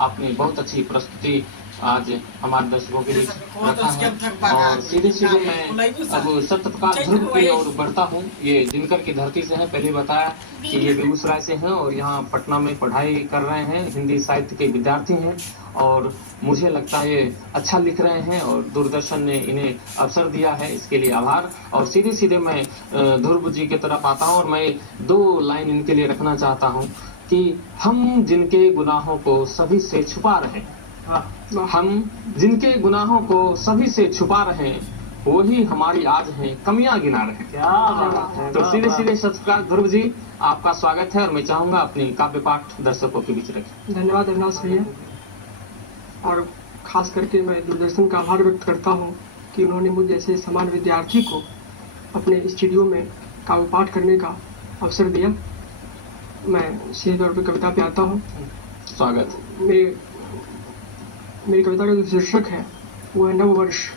आपने बहुत अच्छी प्रस्तुति आज हमारे दर्शकों के बीच रखा है और सीधे सीधे मैं अब सप्तप्रकाश ध्रुव की ओर बढ़ता हूँ। ये दिनकर की धरती से है, पहले बताया कि ये बेगूसराय से हैं और यहाँ पटना में पढ़ाई कर रहे हैं, हिंदी साहित्य के विद्यार्थी हैं और मुझे लगता है ये अच्छा लिख रहे हैं और दूरदर्शन ने इन्हें अवसर दिया है, इसके लिए आभार। और सीधे सीधे मैं ध्रुव जी की तरफ आता हूँ और मैं 2 लाइन इनके लिए रखना चाहता हूँ कि हम जिनके गुनाहों को सभी से छुपा रहे हैं, हम जिनके गुनाहों को सभी से छुपा रहे हैं, वही हमारी आज हैं कमियां गिना रहे हैं। तो सीधे सीधे सत्कार ध्रुव जी, आपका स्वागत है और मैं चाहूंगा अपनी काव्य पाठ दर्शकों के बीच रखें। धन्यवाद अविनाश भैया, और खास करके मैं दूरदर्शन का आभार व्यक्त करता हूँ कि उन्होंने मुझ जैसे समान विद्यार्थी को अपने स्टूडियो में काव्य पाठ करने का अवसर दिया। मैं सीधे तौर पर कविता पे आता हूँ। स्वागत। मेरी कविता का जो शीर्षक है वो है नववर्ष।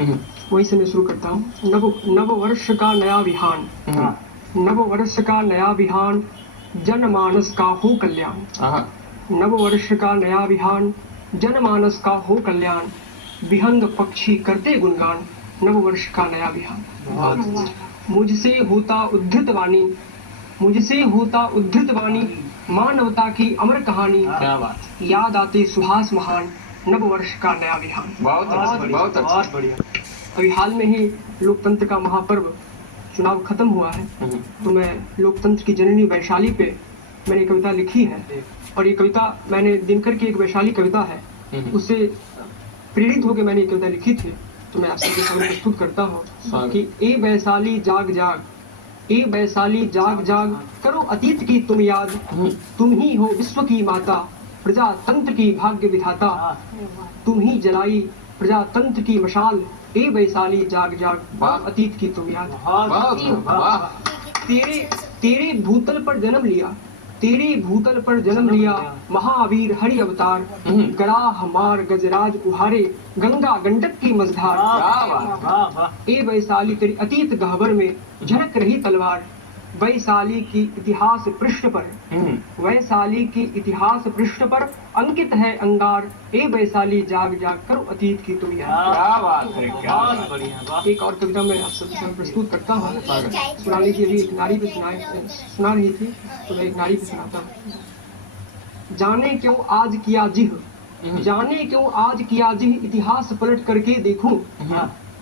वहीं से मैं शुरू करता हूँ। नववर्ष का नया विहान, नववर्ष का नया विहान, जनमानस का हो कल्याण। नववर्ष का नया विहान, जनमानस का हो कल्याण, विहंग पक्षी करते गुणगान, नववर्ष का नया विहान। मुझसे होता उद्धृत वाणी, मुझसे होता उद्धृत वाणी, मानवता की अमर कहानी, क्या बात, याद आते सुहास महान, नववर्ष का नया विहान। बहुत बढ़िया। अभी हाल में ही लोकतंत्र का महापर्व चुनाव खत्म हुआ है, तो मैं लोकतंत्र की जननी वैशाली पे मैंने कविता लिखी है। और ये कविता मैंने दिनकर की एक वैशाली कविता है, उससे प्रेरित होकर मैंने ये कविता लिखी थी। तो मैं आपसे सामने प्रस्तुत करता हूँ कि ए वैशाली जाग जाग, ए वैशाली जाग जाग, करो अतीत की तुम याद, तुम ही हो विश्व की माता, प्रजातंत्र की भाग्य विधाता, तुम ही जलाई प्रजातंत्र की मशाल, ए वैशाली जाग जाग, अतीत की तुम याद। तेरे भूतल पर जन्म लिया, तेरे भूतल पर जन्म लिया, महावीर हरि अवतार, गराह मार गजराज उहारे, गंगा गंडक की मझधार। ए वैशाली तेरी अतीत गहवर में झलक रही तलवार, वैशाली की इतिहास पृष्ठ पर, वैशाली की इतिहास पृष्ठ पर अंकित है अंगार, ए वैशाली जाग जाग, करो अतीत की तुम याद। क्या बात है, क्या बढ़िया। एक और कविता मैं आप सबके सामने प्रस्तुत करता हूँ। सुनाने की अभी एक नारी पे सुना रही थी, तो मैं एक नारी पे सुनाता हूँ। जाने क्यों आज किया जिह, जाने क्यों आज किया जिह, इतिहास पलट करके देखूं,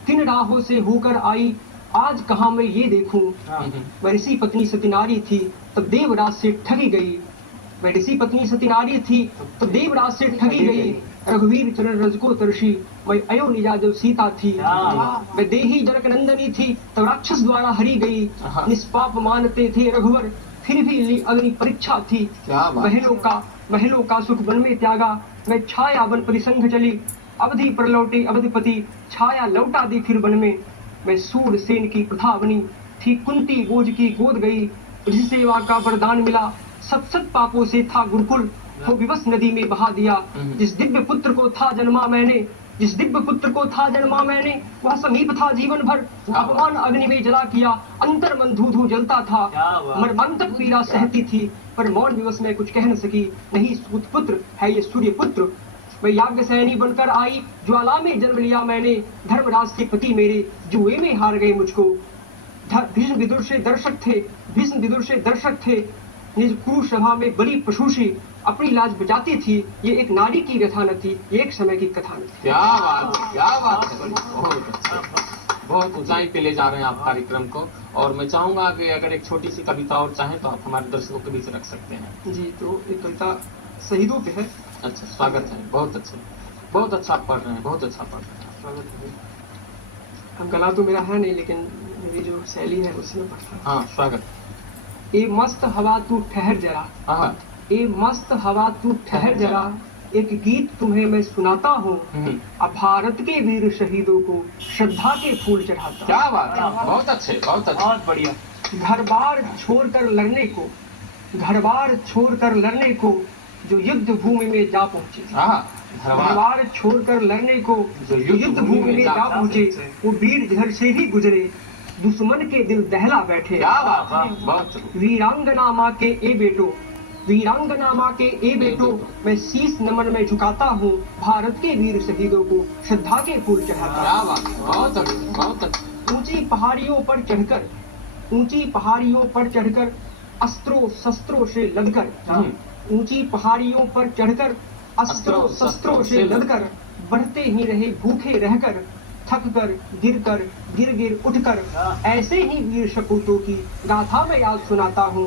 किन राहों से होकर आई आज कहाँ मैं ये देखूं। वह ऋषि पत्नी सतीनारी थी तब देवराज से ठगी गई, वह ऋषि पत्नी सतीनारी थी तब देवराज से ठगी गई, रघुवीर चरण रज को तरसी, वह अयोनिजा जब सीता थी, वह देही जनक नंदनी थी तब राक्षस द्वारा हरी गई, निष्पाप मानते थे रघुवर फिर भी ली अग्नि परीक्षा थी, महलों का सुख वन में त्यागा, वह छाया वन परिसंघ चली, अवधि पर लौटे अवधिपति, छाया लौटा दी फिर वन में, मैं सूर सेन की प्रथा बनी थी, कुंती बोझ की गोद गई, जिस सेवा का वरदान मिला, सत पापों से था गुरुकुल, वो विवश नदी में बहा दिया, जिस दिव्य पुत्र को था जन्मा मैंने, जिस दिव्य पुत्र को था जन्मा मैंने, वह समीप था जीवन भर, अपमान अग्नि में जला किया, अंतर मन धू धू जलता था, मर्मांतक पीड़ा सहती थी, पर मौन विवश में कुछ कह न सकी, नहीं सूत पुत्र है ये सूर्य पुत्र, वह याज्ञ सैनी बनकर आई, ज्वाला में जन्म लिया मैंने, धर्मराज के पति मेरे जुए में हार गए मुझको, भीष्म विदुर से दर्शक थे, भीष्म विदुर से दर्शक थे, निज कुरु सभा में बलि पशुषी अपनी लाज बचाती थी, ये एक नारी की व्यथा न थी, ये एक समय की कथा न थी। क्या बात है, क्या बात है, बहुत ऊंचाई पे ले जा रहे हैं आप कार्यक्रम को। और मैं चाहूंगा कि अगर एक छोटी सी कविता और चाहें तो आप हमारे दर्शकों के बीच रख सकते हैं। जी, तो एक कविता शहीदों पे है। अच्छा, स्वागत है, बहुत अच्छा पढ़ रहे हैं, बहुत अच्छा पढ़ रहे हैं, स्वागत है। हम गला तो मेरा है नहीं, लेकिन मेरी जो शैली है उसमें पढ़ता हूँ। हाँ, स्वागत। ए मस्त हवा तू ठहर जरा, ए मस्त हवा तू ठहर जरा, एक गीत तुम्हें मैं सुनाता हूँ, अब भारत के वीर शहीदों को श्रद्धा के फूल चढ़ाता। क्या बात है, बहुत अच्छे, बहुत बढ़िया। घर बार छोड़ कर लड़ने को, घर बार छोड़ कर लड़ने को, जो युद्ध भूमि में जा पहुंचे, घर बार छोड़ कर लड़ने को, जो युद्ध भूमि में जा पहुंचे, वो वीर घर से ही गुजरे, दुश्मन के दिल दहला बैठे। क्या बात है, बहुत। वीरांगना माँ के ए बेटो, वीरांगना माँ के ए बेटों, मैं शीश नमन में झुकाता हूँ, भारत के वीर शहीदों को श्रद्धा के फूल चढ़ाता क्या बात, बहुत अच्छे, बहुत अच्छे। हूँ। ऊंची पहाड़ियों पर चढ़कर अस्त्रों शस्त्रों से लदकर, ऊंची पहाड़ियों पर चढ़कर अस्त्रों शस्त्रों से लदकर, बढ़ते ही रहे भूखे रहकर, थक कर गिर उठकर, ऐसे ही वीर सपूतों की गाथा मैं आज सुनाता हूँ,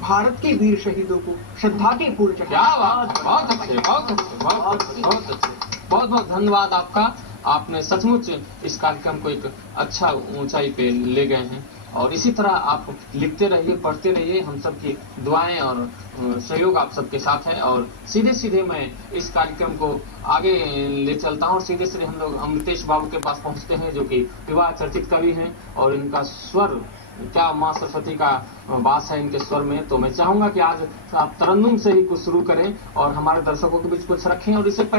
भारत के वीर शहीदों को श्रद्धा के फूल चढ़ाता। क्या बात, बहुत अच्छे, बहुत अच्छे, बहुत अच्छे, बहुत अच्छे। बहुत बहुत धन्यवाद आपका। आपने सचमुच इस कार्यक्रम को एक अच्छा ऊंचाई पे ले गए हैं और इसी तरह आप लिखते रहिए, पढ़ते रहिए। हम सबकी दुआएं और सहयोग आप सबके साथ है और सीधे सीधे मैं इस कार्यक्रम को आगे ले चलता हूं और सीधे सीधे हम लोग अमृतेश बाबू के पास पहुंचते हैं, जो कि विवाह चर्चित कवि हैं और इनका स्वर, क्या माँ सरस्वती का वास है इनके स्वर में। तो मैं चाहूंगा कि आज आप तरन्नुम से ही कुछ शुरू करें और हमारे दर्शकों के बीच कुछ रखें। और इससे पहले